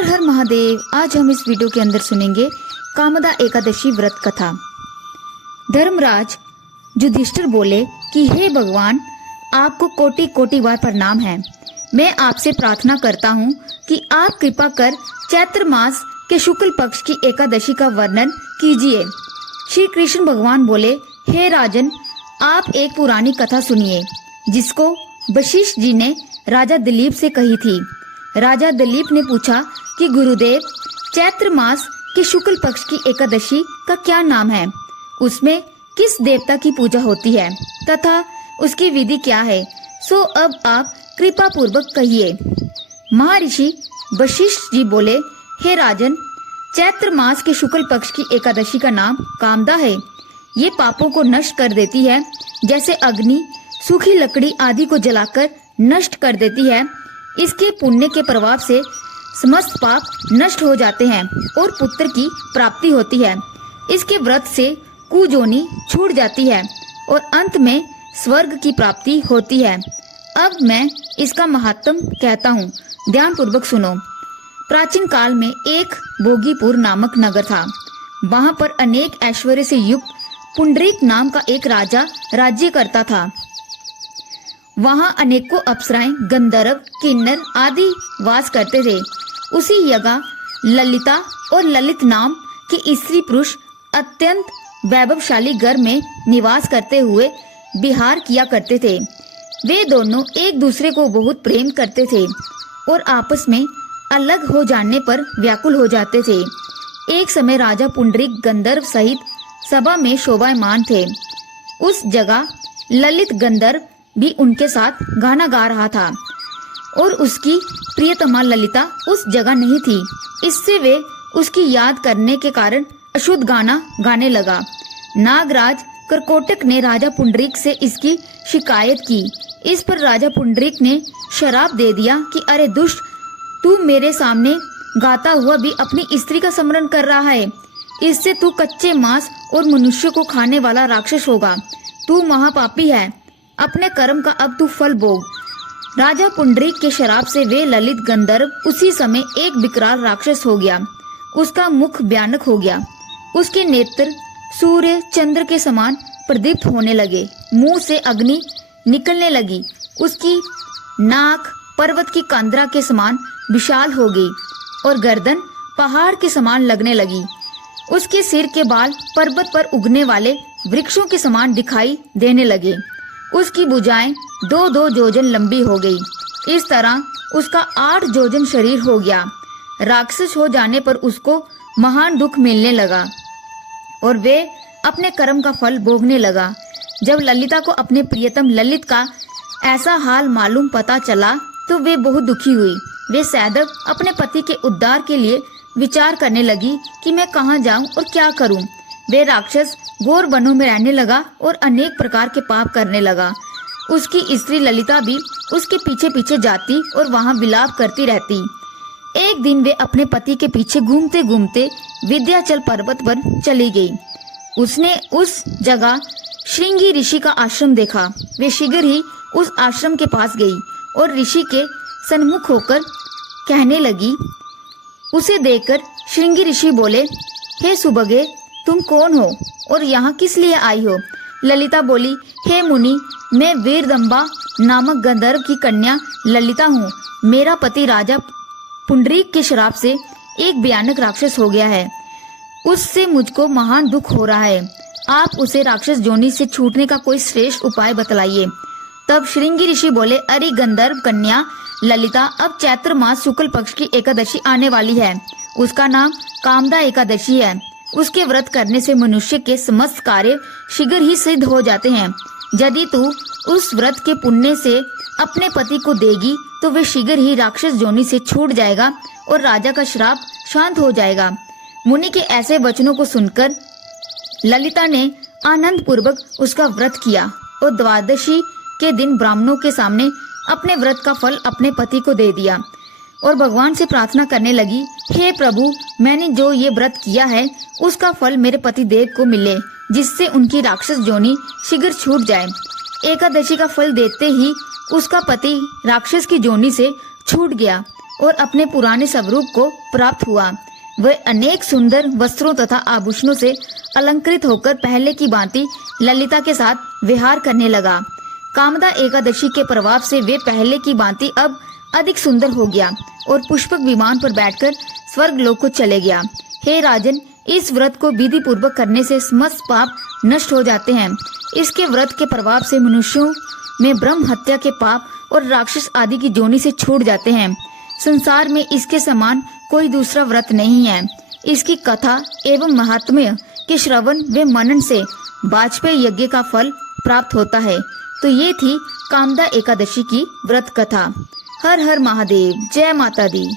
हर हर महादेव। आज हम इस वीडियो के अंदर सुनेंगे कामदा एकादशी व्रत कथा। धर्मराज युधिष्ठिर बोले कि हे भगवान, आपको कोटि कोटि बार प्रणाम है। मैं आपसे प्रार्थना करता हूँ कि आप कृपा कर चैत्र मास के शुक्ल पक्ष की एकादशी का वर्णन कीजिए। श्री कृष्ण भगवान बोले, हे राजन, आप एक पुरानी कथा सुनिए जिसको वशिष्ठ जी ने राजा दिलीप से कही थी। राजा दिलीप ने पूछा कि गुरुदेव, चैत्र मास के शुक्ल पक्ष की एकादशी का क्या नाम है? उसमें किस देवता की पूजा होती है तथा उसकी विधि क्या है? सो अब आप कृपा पूर्वक कहिए। महर्षि वशिष्ठ जी बोले, हे राजन, चैत्र मास के शुक्ल पक्ष की एकादशी का नाम कामदा है। ये पापों को नष्ट कर देती है, जैसे अग्नि सूखी लकड़ी आदि को जलाकर नष्ट कर देती है। इसके पुण्य के प्रभाव से समस्त पाप नष्ट हो जाते हैं और पुत्र की प्राप्ति होती है। इसके व्रत से कुजोनी छूट जाती है और अंत में स्वर्ग की प्राप्ति होती है। अब मैं इसका महात्म कहता हूँ, ध्यान पूर्वक सुनो। प्राचीन काल में एक भोगीपुर नामक नगर था। वहाँ पर अनेक ऐश्वर्य से युक्त पुंडरीक नाम का एक राजा राज्य करता था। वहाँ अनेकों अप्सराएं, गंधर्व, किन्नर आदि वास करते थे। उसी जगह ललिता और ललित नाम के स्त्री पुरुष अत्यंत वैभवशाली घर में निवास करते हुए विहार किया करते थे। वे दोनों एक दूसरे को बहुत प्रेम करते थे और आपस में अलग हो जाने पर व्याकुल हो जाते थे। एक समय राजा पुंडरीक गंधर्व सहित सभा में शोभायमान थे। उस जगह ललित गंधर्व भी उनके साथ गाना गा रहा था और उसकी प्रियतमा ललिता उस जगह नहीं थी। इससे वे उसकी याद करने के कारण अशुद्ध गाना गाने लगा। नागराज करकोटक ने राजा पुंडरीक से इसकी शिकायत की। इस पर राजा पुंडरीक ने शराप दे दिया कि अरे दुष्ट, तू मेरे सामने गाता हुआ भी अपनी स्त्री का स्मरण कर रहा है। इससे तू कच्चे मांस और मनुष्य को खाने वाला राक्षस होगा। तू महापापी है। अपने कर्म का अब तू फल भोग। राजा पुंडरीक के शराप से वे ललित गंधर्व उसी समय एक विकराल राक्षस हो गया। उसका मुख भयानक हो गया। उसके नेत्र सूर्य चंद्र के समान प्रदीप्त होने लगे। मुंह से अग्नि निकलने लगी। उसकी नाक पर्वत की कांद्रा के समान विशाल हो गई और गर्दन पहाड़ के समान लगने लगी। उसके सिर के बाल पर्वत पर उगने वाले वृक्षों के समान दिखाई देने लगे। उसकी भुजाएं 2-2 जोजन लंबी हो गई। इस तरह उसका 8 जोजन शरीर हो गया। राक्षस हो जाने पर उसको महान दुख मिलने लगा और वे अपने कर्म का फल भोगने लगा। जब ललिता को अपने प्रियतम ललित का ऐसा हाल मालूम पता चला तो वे बहुत दुखी हुई। वे सदैव अपने पति के उद्धार के लिए विचार करने लगी कि मैं कहाँ जाऊं और क्या करूं। वे राक्षस घोर वनों में रहने लगा और अनेक प्रकार के पाप करने लगा। उसकी स्त्री ललिता भी उसके पीछे पीछे जाती और वहां विलाप करती रहती। एक दिन वे अपने पति के पीछे घूमते घूमते विंध्याचल पर्वत पर चली गई। उसने उस जगह श्रृंगी ऋषि का आश्रम देखा। वे शीघ्र ही उस आश्रम के पास गई और ऋषि के सन्मुख होकर कहने लगी। उसे देखकर श्रृंगी ऋषि बोले, हे सुभगे, तुम कौन हो और यहाँ किस लिए आई हो? ललिता बोली, हे मुनि, मैं वीरदंबा नामक गंधर्व की कन्या ललिता हूँ। मेरा पति राजा पुंडरीक के श्राप से एक भयानक राक्षस हो गया है। उससे मुझको महान दुख हो रहा है। आप उसे राक्षस योनि से छूटने का कोई श्रेष्ठ उपाय बतलाइए। तब श्रृंगी ऋषि बोले, अरे गंधर्व कन्या ललिता, अब चैत्र मास शुक्ल पक्ष की एकादशी आने वाली है। उसका नाम कामदा एकादशी है। उसके व्रत करने से मनुष्य के समस्त कार्य शीघ्र ही सिद्ध हो जाते हैं। यदि तू उस व्रत के पुण्य से अपने पति को देगी तो वे शीघ्र ही राक्षस योनि से छूट जाएगा और राजा का श्राप शांत हो जाएगा। मुनि के ऐसे वचनों को सुनकर ललिता ने आनंद पूर्वक उसका व्रत किया और द्वादशी के दिन ब्राह्मणों के सामने अपने व्रत का फल अपने पति को दे दिया और भगवान से प्रार्थना करने लगी, हे प्रभु, मैंने जो ये व्रत किया है उसका फल मेरे पति देव को मिले, जिससे उनकी राक्षस योनि शीघ्र छूट जाए। एकादशी का फल देते ही उसका पति राक्षस की योनि से छूट गया और अपने पुराने स्वरूप को प्राप्त हुआ। वह अनेक सुंदर वस्त्रों तथा आभूषणों से अलंकृत होकर पहले की भांति ललिता के साथ विहार करने लगा। कामदा एकादशी के प्रभाव से वे पहले की भांति अब अधिक सुंदर हो गया और पुष्पक विमान पर बैठकर स्वर्ग लोक को चले गया। हे राजन, इस व्रत को विधि पूर्वक करने से समस्त पाप नष्ट हो जाते हैं। इसके व्रत के प्रभाव से मनुष्यों में ब्रह्म हत्या के पाप और राक्षस आदि की जोनी से छूट जाते हैं। संसार में इसके समान कोई दूसरा व्रत नहीं है। इसकी कथा एवं महात्म्य के श्रवण व मनन से वाजपेयी यज्ञ का फल प्राप्त होता है। तो ये थी कामदा एकादशी की व्रत कथा। हर हर महादेव, जय माता दी।